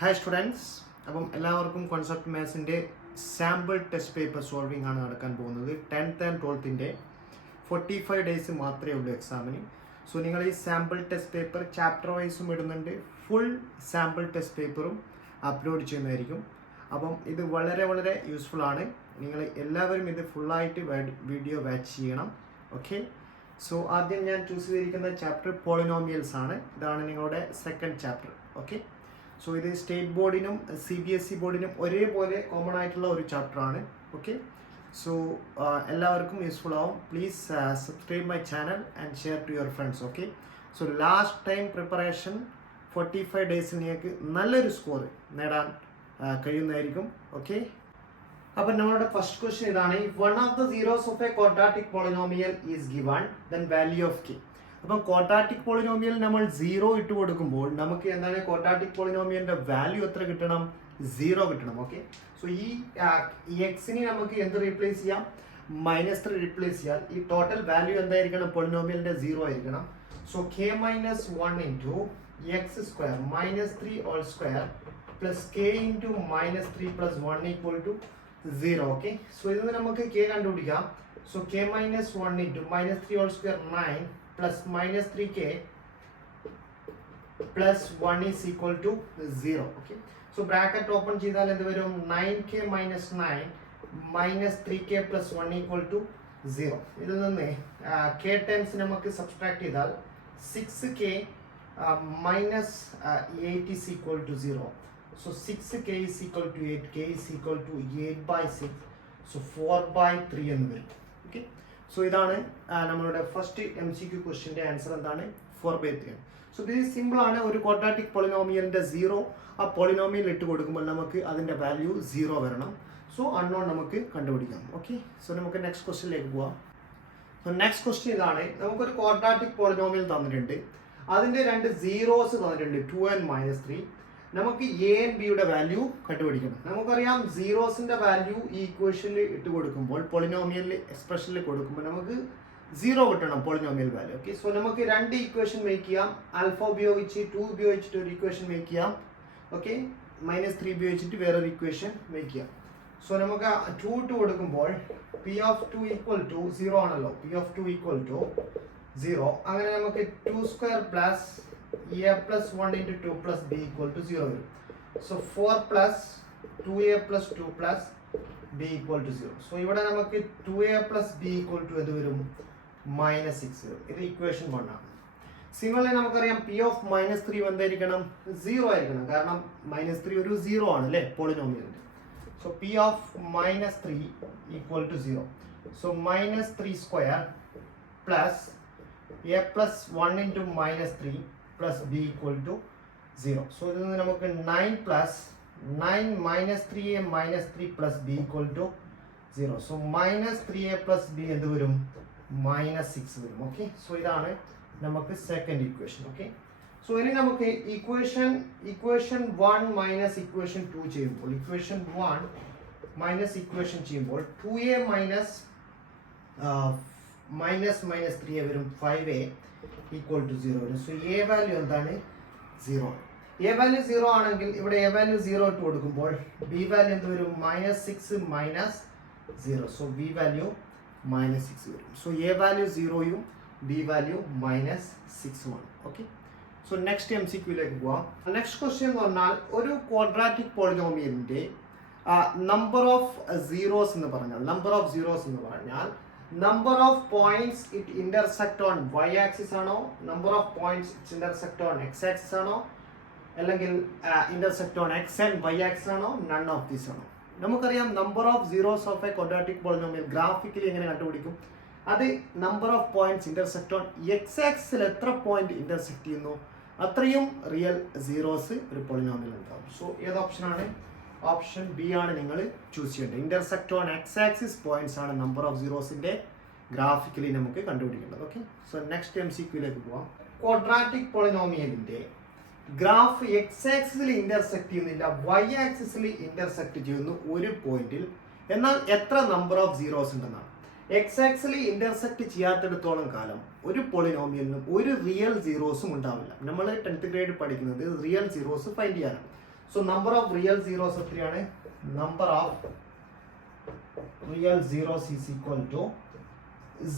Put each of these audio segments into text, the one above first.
Hi students, അപ്പം എല്ലാവർക്കും concept മാത്സിൻ്റെ സാമ്പിൾ ടെസ്റ്റ് പേപ്പർ സോൾവിംഗ് ആണ് നടക്കാൻ പോകുന്നത്. 10th and 12th 45 ഡേയ്സ് മാത്രമേ ഉള്ളൂ എക്സാമിന്. സോ നിങ്ങൾ ഈ സാമ്പിൾ ടെസ്റ്റ് പേപ്പർ ചാപ്റ്റർ വൈസും ഇടുന്നുണ്ട്, ഫുൾ സാമ്പിൾ ടെസ്റ്റ് പേപ്പറും അപ്ലോഡ് ചെയ്യുന്നതായിരിക്കും. അപ്പം ഇത് വളരെ വളരെ യൂസ്ഫുൾ ആണ്. നിങ്ങൾ എല്ലാവരും ഇത് ഫുള്ളായിട്ട് വീഡിയോ വാച്ച് ചെയ്യണം. ഓക്കെ, സോ ആദ്യം ഞാൻ ചൂസ് ചെയ്തിരിക്കുന്ന ചാപ്റ്റർ പോളിനോമിയൽസ് ആണ്. ഇതാണ് നിങ്ങളുടെ സെക്കൻഡ് ചാപ്റ്റർ. ഓക്കെ, സോ ഇത് സ്റ്റേറ്റ് ബോർഡിനും CBSE ബോർഡിനും ഒരേപോലെ കോമൺ ആയിട്ടുള്ള ഒരു ചാപ്റ്ററാണ്. ഓക്കെ, സോ എല്ലാവർക്കും യൂസ്ഫുൾ ആവും. Please subscribe my channel and share to your friends. Okay, so last time preparation 45 ഡേയ്സിൽ നിങ്ങൾക്ക് നല്ലൊരു സ്കോർ നേടാൻ കഴിയുന്നതായിരിക്കും. ഓക്കെ, അപ്പം നമ്മളുടെ ഫസ്റ്റ് ക്വസ്റ്റ്യൻ ഇതാണ്. One of the zeros of A quadratic polynomial is given, then value of k. അപ്പം quadratic polynomial നമ്മൾ 0 ഇട്ട് കൊടുക്കുമ്പോൾ നമുക്ക് എന്താണ് ക്വാഡ്രാറ്റിക് പോളിനോമിയലിന്റെ വാല്യൂ എത്ര കിട്ടണം? 0 കിട്ടണം. ഓക്കെ, സോ ഈ എക്സിനെ നമുക്ക് എന്ത് റീപ്ലേസ് ചെയ്യാം? -3 റീപ്ലേസ് ചെയ്യാം. ഈ ടോട്ടൽ വാല്യൂ എന്തായിരിക്കണം? പോളിനോമിയലിന്റെ 0 ആയിരിക്കണം. So k - 1 into x square -3 whole square plus k into -3 plus 1 equal to 0. Okay, so ഇതിൽ നിന്ന് നമുക്ക് k കണ്ടുപിടിക്കാം. So k - 1 into -3 whole square 9 plus -3k plus 1 is equal to 0. Okay, so bracket open ചെയ്താൽ എന്ത് വരും? 9k - 9 -3k plus 1 equal to 0. ഇതിൽ നിന്ന് k times നമുക്ക് സബ്സ്ട്രാക്ട് ചെയ്താൽ 6k minus 8 is equal to 0. So 6k is equal to 8, k is equal to 8/6. So 4/3 എന്ന് വരും. Okay, so ഇതാണ് നമ്മളുടെ ഫസ്റ്റ് MCQ ക്വസ്റ്റ്യൻ്റെ ആൻസർ. എന്താണ്? 4/3. സോ ഇത് സിമ്പിൾ ആണ്. ഒരു ക്വാഡ്രാറ്റിക് പോളിനോമിയലിന്റെ 0 ആ പോളിനോമിയൽ ഇട്ട് കൊടുക്കുമ്പോൾ നമുക്ക് അതിന്റെ വാല്യൂ 0 വരണം. സോ അൺനോൺ നമുക്ക് കണ്ടുപിടിക്കാം. ഓക്കെ, സോ നമുക്ക് നെക്സ്റ്റ് ക്വസ്റ്റ്യനിലേക്ക് പോവാം. സോ നെക്സ്റ്റ് ക്വസ്റ്റ്യൻ ഇതാണ്. നമുക്കൊരു ക്വാഡ്രാറ്റിക് പോളിനോമിയൽ തന്നിട്ടുണ്ട്, അതിന്റെ രണ്ട് സീറോസ് തന്നിട്ടുണ്ട്, 2 and -3. നമുക്ക് a and b യുടെ വാല്യൂ കണ്ടുപിടിക്കണം. നമുക്കറിയാം സീറോസിന്റെ വാല്യൂ ഈ ഇക്വേഷനിൽ ഇട്ട് കൊടുക്കുമ്പോൾ പോളിനോമിയൽ എക്സ്പ്രഷനിൽ കൊടുക്കുമ്പോൾ നമുക്ക് 0 കിട്ടണം പോളിനോമിയൽ വാല്യൂ. ഓക്കെ, സോ നമുക്ക് രണ്ട് ഇക്വേഷൻ മേക്ക് ചെയ്യാം. ആൽഫ ഉപയോഗിച്ച് 2 ഉപയോഗിച്ചിട്ട് ഒരു ഇക്വേഷൻ മേക്ക് ചെയ്യാം. ഓക്കെ, -3 ഉപയോഗിച്ചിട്ട് വേറൊരു ഇക്വേഷൻ മേക്ക് ചെയ്യാം. സോ നമുക്ക് 2 ഇട്ട് കൊടുക്കുമ്പോൾ p of 2 equal to 0 ആണല്ലോ. p of 2 equal to 0. അങ്ങനെ നമുക്ക് 2 square plus a plus 1 into 2 plus b equal to 0 വരും. So 4 plus 2a plus 2 plus b equal to 0. So ഇവിടെ നമുക്ക് 2a plus b equal to എന്ത് വരും? -6 വരും. ഇത് ഇക്വേഷൻ 1 ആണ്. സിമിലർലി നമുക്കറിയാം p ഓഫ് -3 എന്തായിരിക്കണം? 0 ആയിരിക്കണം. കാരണം -3 ഒരു 0 ആണ് അല്ലേ പോളിനോമിയലിന്റെ. So p of -3 equal to 0. So -3 square plus a plus 1 into -3 plus b equal to 0. So ഇതിൽ നിന്ന് നമുക്ക് 9 plus 9 minus 3a minus 3 plus b equal to 0. So minus 3a plus b എന്ത് വരും? -6 വരും. ഓക്കെ, സോ ഇതാണ് നമുക്ക് second equation. Okay, so ഇനി നമുക്ക് ഇക്വേഷൻ 1 മൈനസ് ഇക്വേഷൻ 2 ചെയ്യുമ്പോൾ ഇക്വേഷൻ 1 മൈനസ് ഇക്വേഷൻ ചെയ്യുമ്പോൾ 2a മൈനസ് -3a വരും, 5a ഈക്വൽ ടു 0 വരും. സോ a വാല്യൂ എന്താണ്? 0. a വാല്യൂ 0 ആണെങ്കിൽ ഇവിടെ a വാല്യൂ 0 ഇട്ട് കൊടുക്കുമ്പോൾ b വാല്യൂ എന്ത് വരും? -6 മൈനസ് 0. സോ b വാല്യൂ -6 വരും. സോ a വാല്യൂ 0യും b വാല്യൂ -6 ആണ്. ഓക്കെ, സോ നെക്സ്റ്റ് MCQയിലേക്ക് പോവാം. നെക്സ്റ്റ് ക്വസ്റ്റ്യൻ എന്ന് പറഞ്ഞാൽ ഒരു ക്വാഡ്രാറ്റിക് പോളിനോമിയലിന്റെ നമ്പർ ഓഫ് സീറോസ് എന്ന് പറഞ്ഞാൽ number of points it intersect on y-axis ആണോ, number of points it intersect on x-axis ആണോ, അല്ലെങ്കിൽ intersect on x and y-axis ആണോ, none of these ആണോ? നമുക്കറിയാം number of zeros of a quadratic polynomial graphically എങ്ങനെ കണ്ടുപിടിക്കും? അത് number of points intersect on x-axis എത്ര പോയിന്റ് intersect ചെയ്യുന്നു അത്രയും റിയൽ സീറോസ് ഒരു പോളിനോമിയൽ ഉണ്ടാവും. സോ ഏത് ഓപ്ഷനാണ്? ഓപ്ഷൻ ബി ആണ് നിങ്ങൾ ചൂസ് ചെയ്യേണ്ടത്. Intersect on X axis points ആണ് നമ്പർ ഓഫ് സീറോസിന്റെ ഗ്രാഫിക്കലി നമുക്ക് കണ്ടുപിടിക്കേണ്ടത്. ഓക്കെ, സോ നെക്സ്റ്റ് MCQയിലേക്ക് പോവാം. ക്വാഡ്രാറ്റിക് പോളിനോമിയലിന്റെ ഗ്രാഫ് എക്സ് ആക്സിസിൽ ഇന്റർസെക്ട് ചെയ്യുന്നില്ല, വൈ ആക്സിസിൽ ഇന്റർസെക്ട് ചെയ്യുന്നു ഒരു പോയിന്റിൽ. എന്നാൽ എത്ര നമ്പർ ഓഫ് സീറോസ് ഉണ്ടെന്നാണ്. എക്സ് ആക്സിസിൽ ഇന്റർസെക്ട് ചെയ്യാത്തിടത്തോളം കാലം ഒരു പോളിനോമിയലിനും ഒരു റിയൽ സീറോസും ഉണ്ടാവില്ല. നമ്മൾ 10th ഗ്രേഡ് പഠിക്കുന്നത് റിയൽ സീറോസ് ഫൈൻഡ് ചെയ്യാനാണ്. So number of real zeros എത്രയാണ്? Number of real zeros is equal to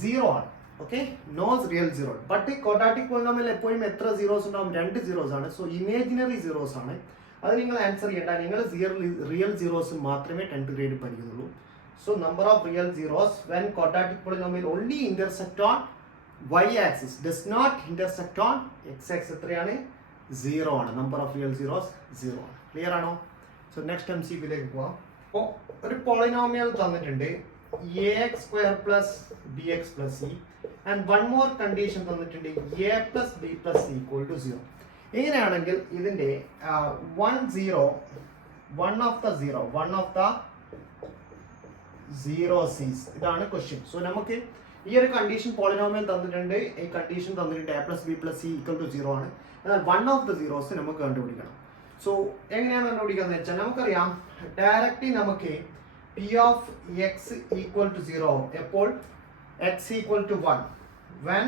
0 ആണ്. Okay, no real zero. But quadratic polynomial എപ്പോഴും എത്ര സീറോസ് ഉണ്ടാവും? 2 സീറോസ് ആണ്. സോ ഇമേജിനറി സീറോസ് ആണ്. അത് നിങ്ങൾ ആൻസർ ചെയ്യേണ്ട. നിങ്ങൾ റിയൽ സീറോസ് മാത്രമേ 10th ഗ്രേഡ് പഠിക്കുന്നുള്ളൂ. So number of real zeros when quadratic polynomial only intersect on y axis does not intersect on x axis എത്രയാണ്? 0 ആണ്. നമ്പർ ഓഫ് റിയൽ സീറോസ് 0 ആണ്. ക്ലിയർ ആണോ? സോ നെക്സ്റ്റ് MCQ പോവാം. അപ്പോൾ ഒരു polynomial തന്നിട്ടുണ്ട് ax square plus bx plus c and one more condition തന്നിട്ടുണ്ട് a plus b plus c equal to 0. ഇങ്ങനെയാണെങ്കിൽ ഇതിന്റെ 1 of the zeros is ഇതാണ് ക്വസ്റ്റ്യൻ. സോ നമുക്ക് ഈ ഒരു കണ്ടീഷൻ പോളിനോമിയൽ തന്നിട്ടുണ്ട്. ഈ കണ്ടീഷൻ തന്നിട്ടുണ്ട് a plus b plus c equal to 0 ആണ്. എന്നാൽ 1 of the zeros നമുക്ക് കണ്ടുപിടിക്കണം. സോ എങ്ങനെയാണ് കണ്ടുപിടിക്കുന്നത് വെച്ചാൽ നമുക്കറിയാം ഡയറക്റ്റ്ലി നമുക്ക് p of x equal to 0 എപ്പോൾ x equal to 1 when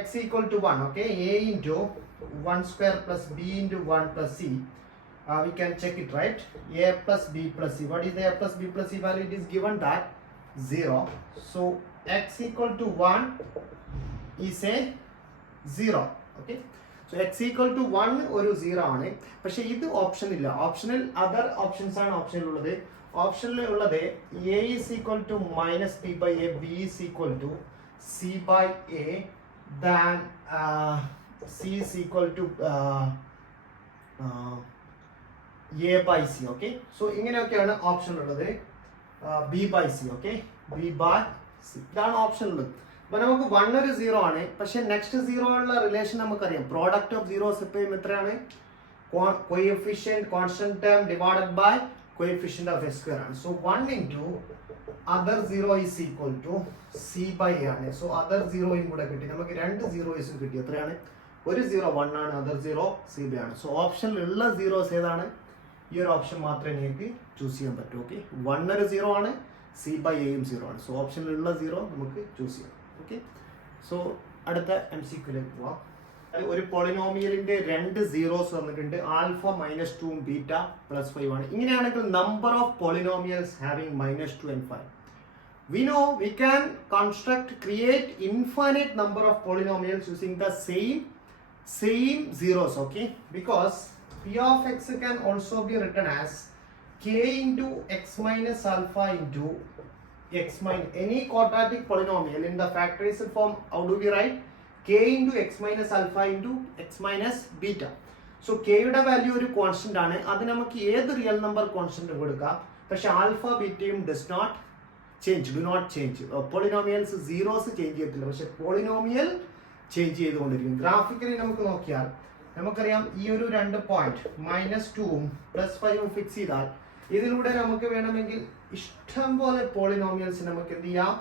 x equal to 1 okay a into 1 square plus b into 1 plus c we can check it right. A plus b plus c, what is the a plus b plus c value? It is given that 0. So x equal to 1 is a 0. Okay, so x equal to 1 ഒരു 0 ആണ്. പക്ഷേ ഇത് option ഇല്ല. ഓപ്ഷനിൽ other options ആണ് ഓപ്ഷനിൽ ഉള്ളത്. ഓപ്ഷനിൽ ഉള്ളത് a is equal to minus b by a, b is equal to c by a, then c is equal to a by c. Okay, so ഇങ്ങനെയൊക്കെയാണ് ഓപ്ഷൻ ഉള്ളത്. b by c. Okay, b by c ഇതാണ് option ഉള്ളത്. അപ്പോൾ നമുക്ക് 1 ഒരു 0 ആണ്. പക്ഷേ next 0 ഉള്ള റിലേഷൻ നമുക്കറിയാം. പ്രോഡക്റ്റ് ഓഫ് സീറോസ് എപ്പോഴും എത്രയാണ്? Coefficient constant term divided by coefficient of a square ആണ്. So 1 into other 0 is equal to c by a ആണ്. സോ other 0യും കൂടെ കിട്ടി. നമുക്ക് 2 zeros കിട്ടി. എത്രയാണ്? ഒരു 0 1 ആണ്, other 0 c by ആണ്. സോ ഓപ്ഷനിലുള്ള സീറോസ് ഏതാണ്? ഈ ഒരു ഓപ്ഷൻ മാത്രമേ നിങ്ങൾക്ക് ചൂസ് ചെയ്യാൻ പറ്റൂ. ഓക്കെ, 1 ഒരു 0 ആണ്, c by aയും 0 ആണ്. സോ ഓപ്ഷനിലുള്ള 0 നമുക്ക് ചൂസ് ചെയ്യാം. ഓക്കെ, സോ അടുത്ത MCQയിലേക്ക് പോവാം. ഒരു പോളിനോമിയലിന്റെ 2 സീറോസ് വന്നിട്ടുണ്ട്. ആൽഫ -2 ബീറ്റ +5 ആണ്. ഇങ്ങനെയാണെങ്കിൽ number of polynomials having -2 and 5. We know we can create infinite number of polynomials using the same zeros. Okay, because p of x can also be written as k into x minus alpha into x minus any quadratic polynomial in the factorial form. How do we write? K into x minus alpha into x minus beta. So k യുടെ value ഒരു constant ആണ്. അത് നമുക്ക് ഏത് real number constant കൊടുക്കാം. പക്ഷെ alpha ബീറ്റയും do not change. Polynomials zeros change ചെയ്യത്തില്ല, പക്ഷെ പോളിനോമിയൽ ചേഞ്ച് ചെയ്തുകൊണ്ടിരിക്കും. ഗ്രാഫിക്കലി നമുക്ക് നോക്കിയാൽ നമുക്കറിയാം ഈ ഒരു 2 പോയിന്റ് -2ഉം +5ഉം ഫിക്സ് ചെയ്താൽ ഇതിലൂടെ നമുക്ക് വേണമെങ്കിൽ ഇഷ്ടം പോലെ പോളിനോമിയൽസ് നമുക്ക് എന്ത് ചെയ്യാം?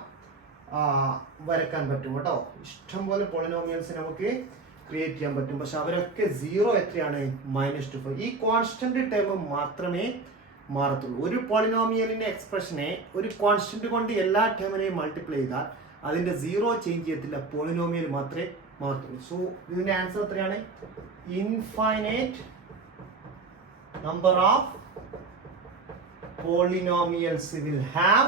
വരക്കാൻ പറ്റും കേട്ടോ. ഇഷ്ടം പോലെ പോളിനോമിയൽസ് നമുക്ക് ക്രിയേറ്റ് ചെയ്യാൻ പറ്റും. പക്ഷെ അവരൊക്കെ 0 എത്രയാണ്? -2. ഈ കോൺസ്റ്റന്റ് ടേം മാത്രമേ മാറത്തുള്ളൂ. ഒരു പോളിനോമിയലിന്റെ എക്സ്പ്രഷനെ ഒരു കോൺസ്റ്റന്റ് കൊണ്ട് എല്ലാ ടേമിനെയും മൾട്ടിപ്ലൈ ചെയ്താൽ അതിന്റെ 0 ചേഞ്ച് ചെയ്യത്തില്ല, പോളിനോമിയൽ മാത്രമേ മാറത്തുള്ളൂ. സോ ഇതിന്റെ ആൻസർ എത്രയാണ്? Infinite number of polynomials will have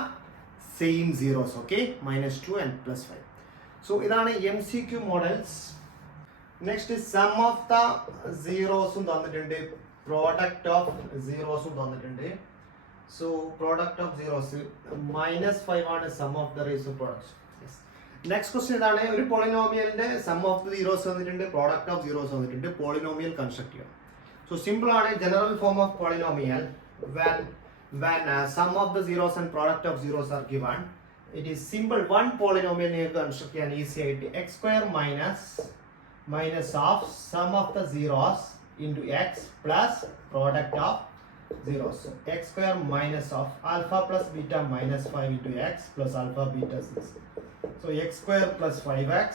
same zeros. Okay, -2 and +5. So ഇതാണ് MCQ models. Next is sum of the zeros തന്നിട്ടുണ്ട്, product of zeros തന്നിട്ടുണ്ട്. So product of zeros -5 ആണ് sum of the raised products. Yes. Next question ഇതാണ്. ഒരു പോളിനോമിയലിന്റെ sum of the zeros തന്നിട്ടുണ്ട്, product of zeros തന്നിട്ടുണ്ട്, polynomial construct ചെയ്യാം. So simple ആണ്. General form of polynomial when sum of the zeros and product of zeros are given, it is simple. One polynomial you construct an easy it x square minus of sum of the zeros into x plus product of zeros. So x square minus of alpha plus beta minus 5 into x plus alpha beta 6. So x square plus 5x.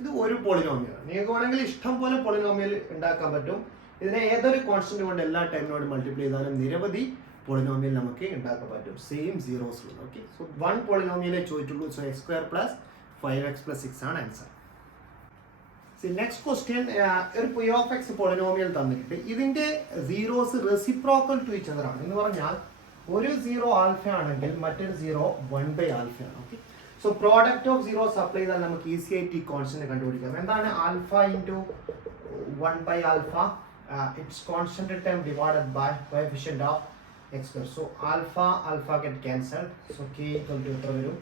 ഇത് ഒരു polynomial. നിങ്ങൾക്ക് വേണമെങ്കിൽ ഇഷ്ടം പോലെ polynomial ഉണ്ടാക്കാൻ പറ്റും. ഇതിനെ ഏതൊരു കോൺസ്റ്റന്റ് കൊണ്ട് എല്ലാ ടൈമിനോട് മൾട്ടിപ്ലൈ ചെയ്താലും നിരവധി പോളിനോമിയൽ നമുക്ക് ഉണ്ടാക്കാൻ പറ്റും. Same zeros. ഓക്കെ, സോ 1 പോളിനോമിയലേ ചോദിച്ചുള്ളൂ. സോ x² + 5x + 6 ആണ് ആൻസർ. നെക്സ്റ്റ് ക്വസ്റ്റ്യൻ, ഒരു പി ഓഫ് എക്സ് പോളിനോമിയൽ തന്നിട്ടുണ്ട്. ഇതിന്റെ zeros reciprocal to each other ആണ്. എന്ന് പറഞ്ഞാൽ ഒരു സീറോ ആൽഫ ആണെങ്കിൽ മറ്റൊരു സീറോ 1/α ആണ്. Okay, so product of zeros apply ചെയ്താൽ നമുക്ക് ഈസി ആയിട്ട് ഈ കോൺസ്റ്റന്റ് കണ്ടുപിടിക്കാം. എന്താണ് alpha into 1/α? It's constant term divided by coefficient of x square. So alpha get cancelled. So k equal to എത്ര വരും?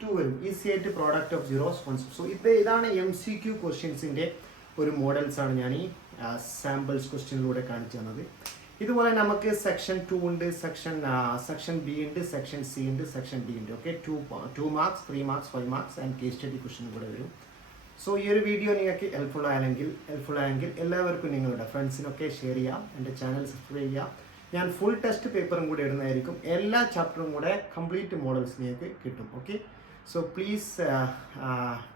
2 വരും. ഈസി ആയിട്ട് product of zeros concept. So ഇതാണ് MCQ ക്വസ്റ്റ്യൻസിന്റെ ഒരു മോഡൽസ് ആണ് ഞാൻ ഈ സാമ്പിൾസ് ക്വസ്റ്റ്യനിലൂടെ കാണിച്ചു തന്നത്. ഇതുപോലെ നമുക്ക് സെക്ഷൻ 2 ഉണ്ട്, സെക്ഷൻ ബി ഉണ്ട്, സെക്ഷൻ സി ഉണ്ട്, സെക്ഷൻ ഡി ഉണ്ട്. Okay, 2 marks, 3 marks, 5 marks and case study question കൂടെ വരും. സോ ഈ ഒരു വീഡിയോ നിങ്ങൾക്ക് ഹെൽപ്ഫുൾ ആയെങ്കിൽ എല്ലാവർക്കും നിങ്ങളുടെ ഫ്രണ്ട്സിനൊക്കെ ഷെയർ ചെയ്യാം. എൻ്റെ ചാനൽ സബ്സ്ക്രൈബ് ചെയ്യാം. ഞാൻ ഫുൾ ടെസ്റ്റ് പേപ്പറും കൂടെ ഇടുന്നതായിരിക്കും. എല്ലാ ചാപ്റ്ററും കൂടെ കംപ്ലീറ്റ് മോഡൽസ് നിങ്ങൾക്ക് കിട്ടും. Okay, so please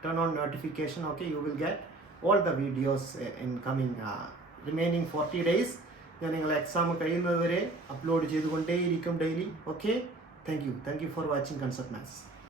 turn on notification. Okay, you will get all the videos in coming remaining 40 days. ഞാൻ നിങ്ങളെ എക്സാം കഴിയുന്നത് വരെ അപ്ലോഡ് ചെയ്തുകൊണ്ടേയിരിക്കും daily. Okay, thank you for watching concept maths.